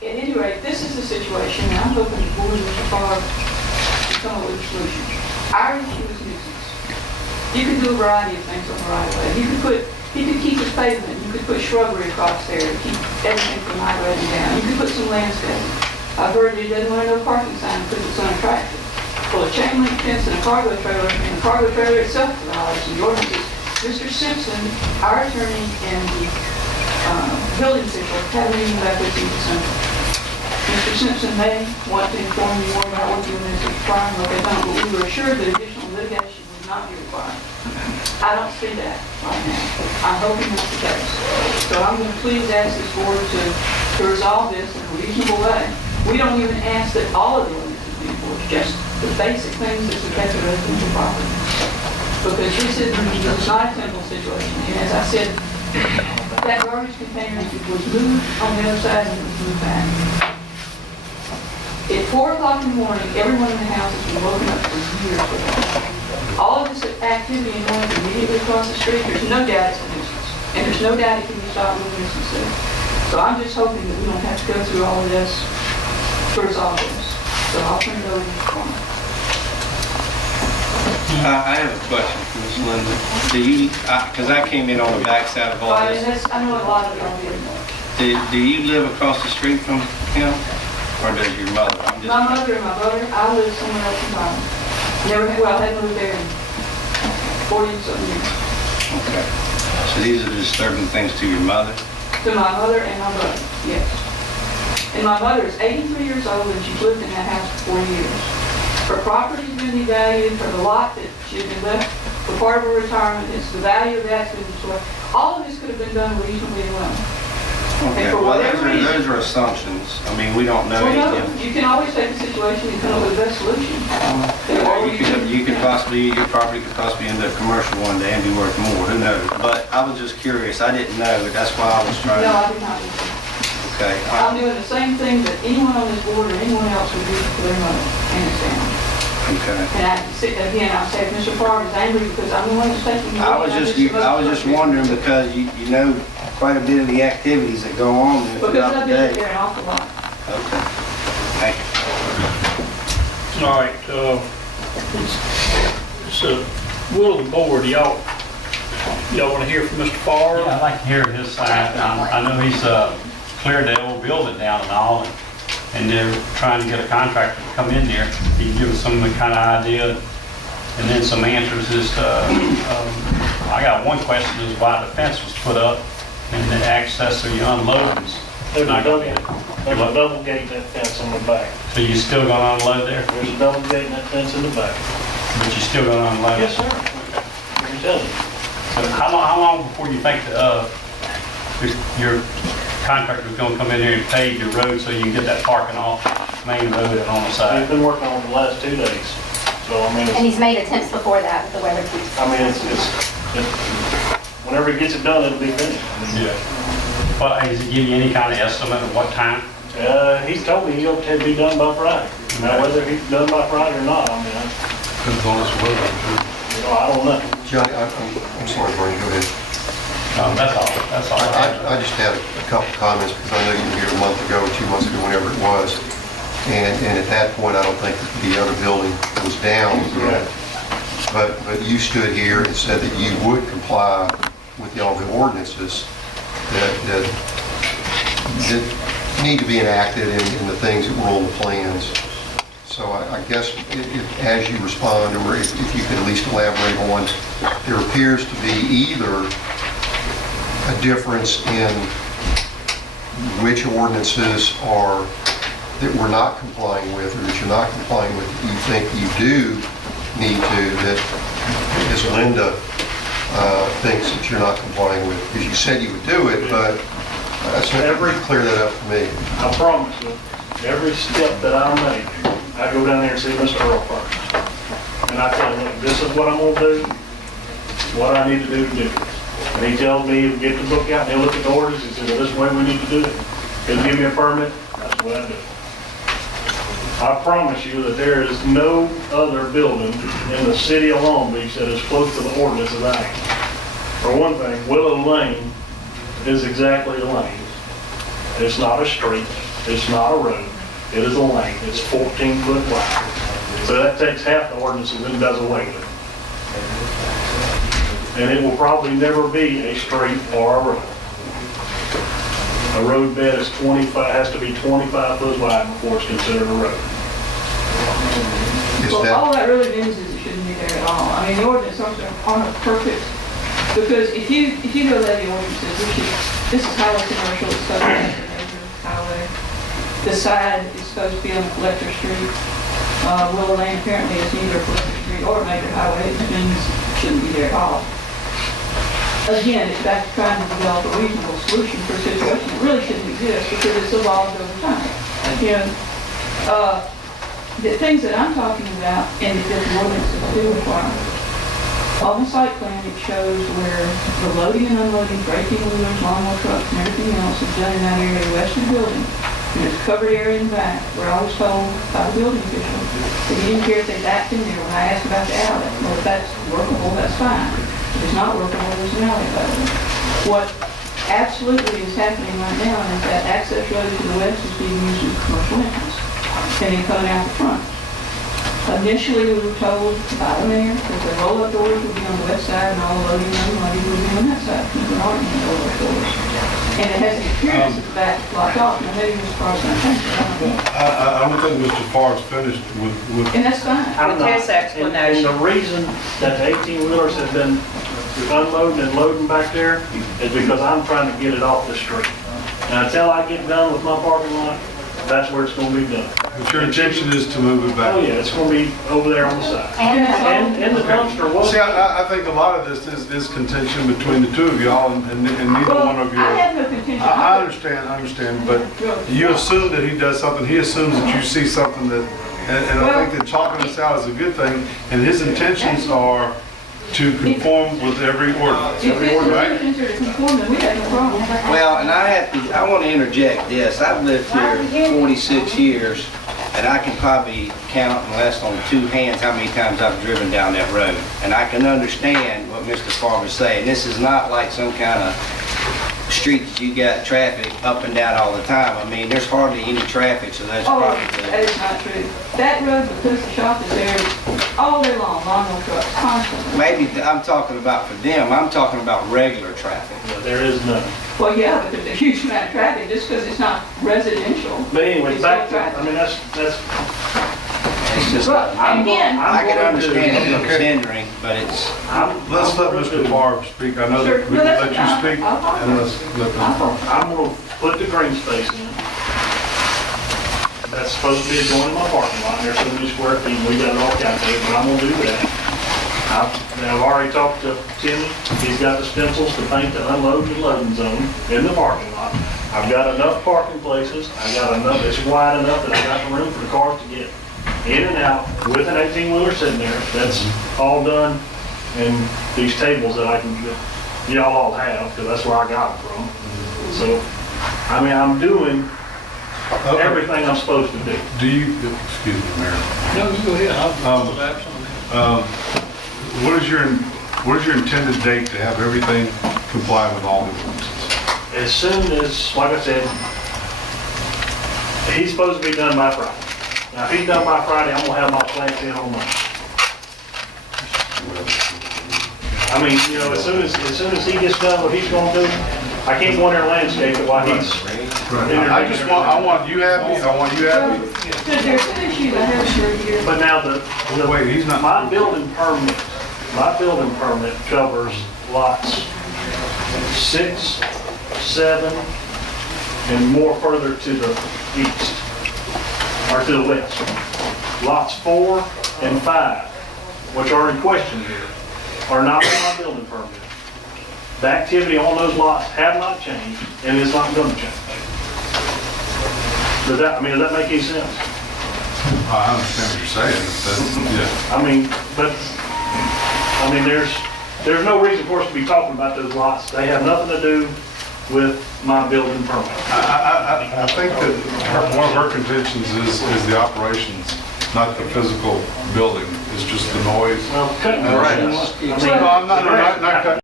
at any rate, this is the situation, and I'm hoping the board and Mr. Farr can come up with a solution. Our issue is nuisance. You could do a variety of things on the right of way. He could keep his pavement, you could put shrubbery across there to keep everything from migrating down. You could put some landscaping. I've heard that he doesn't want no parking sign because it's unattractive. Well, a chain link fence and a cargo trailer, and the cargo trailer itself is a violation of the ordinances. Mr. Simpson, our attorney, and the building official haven't even met with you this summer. Mr. Simpson may want to inform you more about what you and Mr. Farr what they've done, but we were assured that additional litigation would not be required. I don't see that right now. I'm hoping that's the case. So I'm going to please ask this board to resolve this in a reasonable way. We don't even ask that all of the ordinances be enforced, just the basic things that protect the residential property. Because this is not a temple situation. And as I said, that garbage container was moved on the other side and it was moved back. At 4 o'clock in the morning, everyone in the house has been woken up for years with that. All of this activity and noise immediately across the street, there's no doubt it's a nuisance. And there's no doubt it can be stopped with a nuisance there. So I'm just hoping that we don't have to go through all of this to resolve this. So I'll turn it over to the corner. I have a question for Ms. Linda. Do you, because I came in on the backside of all this, I know a lot of y'all did. do you live across the street from him? Or does your mother? My mother and my brother, I live somewhere else in town. I hadn't moved there in 40-something years. Okay. So these are disturbing things to your mother? To my mother and my brother, yes. And my mother is 83 years old and she's lived in that house for 40 years. Her property's been devalued, for the lot that she had been left for part of her retirement, it's the value of that's been destroyed. All of this could have been done reasonably well. Okay, well, those are assumptions. I mean, we don't know. Well, no, you can always take a situation and come up with the best solution. You could possibly, your property could possibly end up commercial one day and be worth more, who knows? But I was just curious, I didn't know, that's why I was trying No, to... I did not. Okay. I'm doing the same thing that anyone on this board or anyone else would do for their money and his family. Okay. And again, I'll say if Mr. Farr is angry because I'm the one that's taking the I was just wondering because you know quite a bit of the activities that go on there because throughout I've the been day. there an awful lot. Okay. Thank you. All right, it's a will of the board. Y'all want to hear from Mr. Farr? Yeah, I'd like to hear his side. I know he's cleared the old building down and all, and they're trying to get a contractor to come in there. He can give us some kind of idea, and then some answers as to, I got one question is why the fence was put up and the access to your unloadings. There's a double gate in that fence on the back. So you still gonna unload there? There's a double gate in that fence in the back. But you're still gonna unload? Yes, sir. I'm telling you. So how long before you think your contractor's gonna come in there and pave your road so you can get that parking off main road and on the We've side? been working on it the last 2 days. So, I mean, And he's made attempts before that with the weather keeps. whenever he gets it done, it'll be finished. Yeah. But has he give you any kind of estimate of what time? He's told me he'll be done by Friday. Now, whether he's done by Friday or not, I mean, I don't know. Johnny, I'm sorry, Bernie, go ahead. That's all. I just had a couple comments because I know you were here a month ago or 2 months ago, whenever it was. And at that point, I don't think the other building was down yet. But you stood here and said that you would comply with all the ordinances that need to be enacted in the things that were on the plans. So I guess as you respond, or if you could at least elaborate on, there appears to be either a difference in which ordinances are that we're not complying with, or that you're not complying with, that you think you do need to, that as Linda thinks that you're not complying with, because you said you would do it, but clear that up for me. I promise you, every step that I make, I go down there and see Mr. Earl first. And I tell him, look, this is what I'm gonna do, what I need to do to do it. And he tells me, he'll get the book out, and he'll look at the orders, and say, well, this is the way we need to do it. He'll give me a permit, that's what I do. I promise you that there is no other building in the city of Long Beach that is close to the ordinance as I am. For one thing, Willow Lane is exactly a lane. It's not a street, it's not a road, it is a lane, it's 14 foot wide. So that takes half the ordinance and then does away with it. And it will probably never be a street or a road. A road bed is 25, has to be 25 foot wide before it's considered a road. Is Well, that, all that really means is it shouldn't be there at all. I mean, the ordinance aren't perfect, because if you go levy ordinances, this is highway commercial, it's supposed to be a major highway. The side is supposed to be on a collector street. Willow Lane apparently is neither a collector street or a major highway, it means it shouldn't be there at all. Again, it's back to trying to develop a reasonable solution for a situation that really shouldn't exist, because it's evolved over time. You know, the things that I'm talking about, and that the ordinances do require, on the site plan, it shows where the loading and unloading, braking wheelers, lawnmower trucks, and everything else is done in that area west of the building. And there's a covered area in the back, where I was told by the building official, that he didn't care if they backed in there when I asked about the alley. Well, if that's workable, that's fine. If it's not workable, there's an alley available. What absolutely is happening right now is that access road to the west is being used as a commercial entrance, and then coming out the front. Initially, we were told by the mayor that the roll-up doors would be on the west side and all loading and unloading would be on that side. There aren't any roll-up doors. And it has an appearance at the back blocked off, and maybe Mr. Farr's not thinking, I don't know. I don't think Mr. Farr's finished with, And that's fine. I'm With his not. explanation. And the reason that the 18-wheelers have been unloading and loading back there is because I'm trying to get it off the street. And until I get done with my parking lot, that's where it's gonna be done. but your intention is to move it back. Oh, yeah, it's gonna be over there on the side. And the dumpster was. See, I think a lot of this is contention between the two of y'all, and neither Well, one of you. I have no contention. I understand, but you assume that he does something, he assumes that you see something that, and I think that chalking this out is a good thing, and his intentions are to conform with every ordinance. If his Right? intentions are to conform, then we have no problem. Well, and I want to interject this. I've lived here 46 years, and I can probably count in less on 2 hands how many times I've driven down that road. And I can understand what Mr. Farr was saying. This is not like some kind of street that you got traffic up and down all the time. I mean, there's hardly any traffic, so that's Oh, probably that good. is not true. That road, because the shop is there all day long, lawnmower trucks, constantly. Maybe I'm talking about for them, I'm talking about regular traffic. There is none. Well, yeah, but there's a huge amount of traffic, just because it's not residential. But anyway, It's back still to, I mean, that's, It's just, But, I'm again, I can going to- understand if it's hindering, but it's, Let's let I'm Mr. Farr speak. I know Sure. that we No, can that's let you fine. speak, and let's let Mr. Farr. I'm gonna put the green space in. That's supposed to be adjoining my parking lot, there's 70 square feet, we got it all calculated, but I'm gonna do that. I've already talked to Timmy, he's got the stencils to paint the unload and loading zone in the parking lot. I've got enough parking places, I got enough, it's wide enough that I got the room for the cars to get in and out with an 18-wheeler sitting there. That's all done in these tables that I can, y'all all have, because that's where I got them from. So, I mean, I'm doing everything I'm supposed to do. Do you, excuse me, Mayor. No, just go ahead. What is your intended date to have everything comply with all the ordinances? As soon as, like I said, he's supposed to be done by Friday. Now, if he's done by Friday, I'm gonna have my plants in on Monday. I mean, you know, as soon as he gets done what he's gonna do, I can't go in there and landscape it while he's. I want you happy, I want you happy. So there's 2 issues I have for here. But now Wait, he's not. my building permit covers lots 6, 7, and more further to the east, or to the west. Lots 4 and 5, which are in question here, are not on my building permit. The activity on those lots have not changed, and is not going to change. Does that make any sense? I understand what you're saying, that's, yeah. I mean, but, there's no reason for us to be talking about those lots. They have nothing to do with my building permit. I think that one of her contentions is the operations, not the physical building, it's just the noise. Well, cutting the grass. I mean, No, I'm not cutting